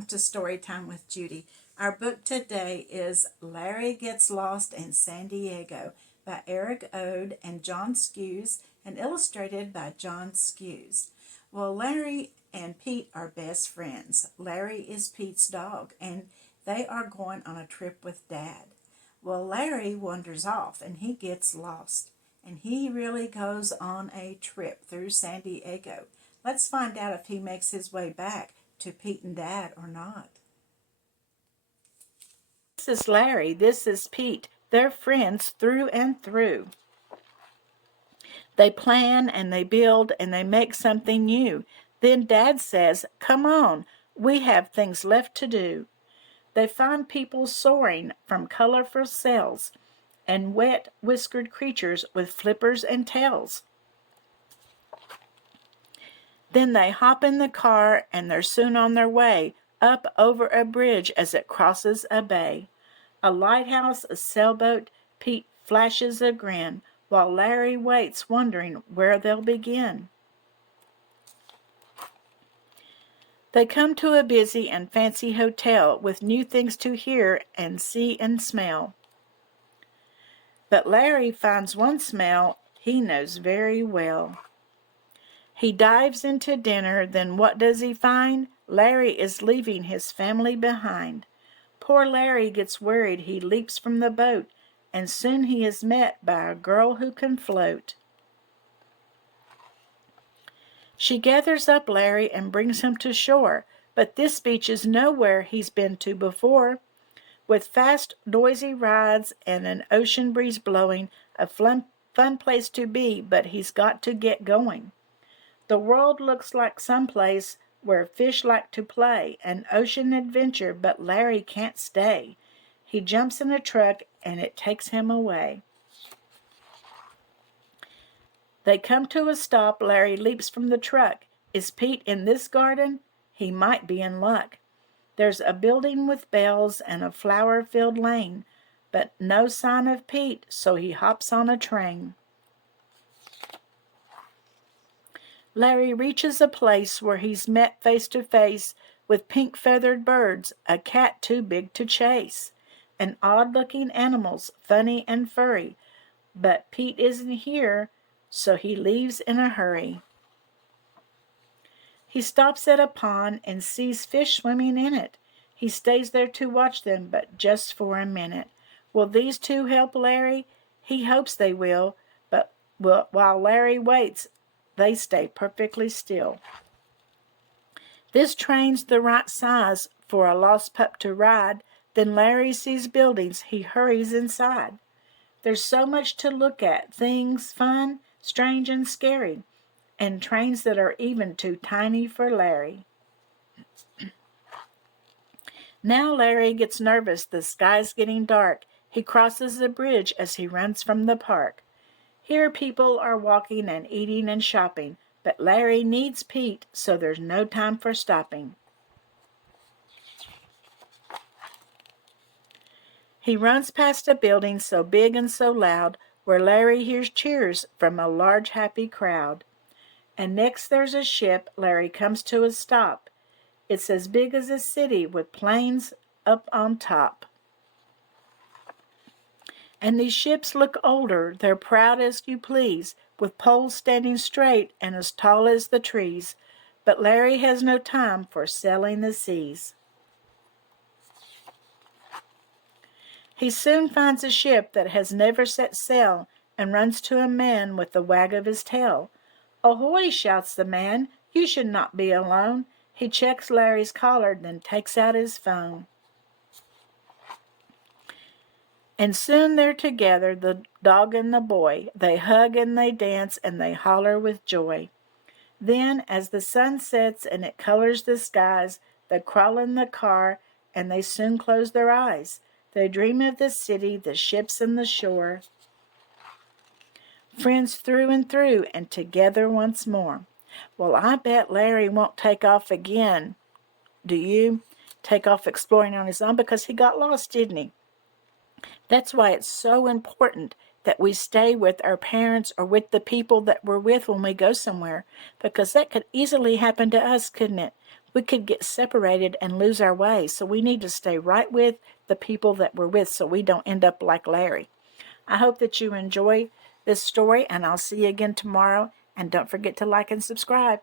welcome to Storytime with Judy. Our book today is Larry Gets Lost in San Diego by Eric Ode and John Skews and illustrated by John Skews. Well, Larry and Pete are best friends. Larry is Pete's dog and they are going on a trip with Dad. Well, Larry wanders off and he gets lost and he really goes on a trip through San Diego. Let's find out if he makes his way back to Pete and Dad or not. This is Larry. This is Pete. They're friends through and through. They plan and they build and they make something new. Then Dad says, "Come on, we have things left to do." They find people soaring from colorful cells and wet whiskered creatures with flippers and tails. Then they hop in the car and they're soon on their way, up over a bridge as it crosses a bay. A lighthouse, a sailboat, Pete flashes a grin, while Larry waits wondering where they'll begin. They come to a busy and fancy hotel with new things to hear and see and smell. But Larry finds one smell he knows very well. He dives into dinner, then what does he find? Larry is leaving his family behind. Poor Larry gets worried, he leaps from the boat, and soon he is met by a girl who can float. She gathers up Larry and brings him to shore, but this beach is nowhere he's been to before. With fast, noisy rides and an ocean breeze blowing, a fun place to be, but he's got to get going. The world looks like some place where fish like to play, an ocean adventure, but Larry can't stay. He jumps in a truck and it takes him away. They come to a stop. Larry leaps from the truck. Is Pete in this garden? He might be in luck. There's a building with bells and a flower-filled lane, but no sign of Pete, so he hops on a train. Larry reaches a place where he's met face to face with pink-feathered birds, a cat too big to chase, and odd-looking animals, funny and furry. But Pete isn't here, so he leaves in a hurry. He stops at a pond and sees fish swimming in it. He stays there to watch them, but just for a minute. Will these two help Larry? He hopes they will, but while Larry waits, they stay perfectly still. This train's the right size for a lost pup to ride. Then Larry sees buildings. He hurries inside. There's so much to look at, things fun, strange, and scary, and trains that are even too tiny for Larry. Now Larry gets nervous. The sky's getting dark. He crosses the bridge as he runs from the park. Here people are walking and eating and shopping, but Larry needs Pete, so there's no time for stopping. He runs past a building so big and so loud, where Larry hears cheers from a large happy crowd. And next there's a ship. Larry comes to a stop. It's as big as a city with planes up on top. And these ships look older, they're proud as you please, with poles standing straight and as tall as the trees. But Larry has no time for sailing the seas. He soon finds a ship that has never set sail and runs to a man with the wag of his tail. "Ahoy!" shouts the man, "you should not be alone." He checks Larry's collar, then takes out his phone. And soon they're together, the dog and the boy. They hug and they dance and they holler with joy. Then, as the sun sets and it colors the skies, they crawl in the car and they soon close their eyes. They dream of the city, the ships and the shore. Friends through and through and together once more. Well, I bet Larry won't take off again. Do you? Take off exploring on his own because he got lost, didn't he? That's why it's so important that we stay with our parents or with the people that we're with when we go somewhere, because that could easily happen to us, couldn't it? we could get separated and lose our way. So we need to stay right with the people that we're with so we don't end up like Larry. I hope that you enjoy this story, and I'll see you again tomorrow. And don't forget to like and subscribe.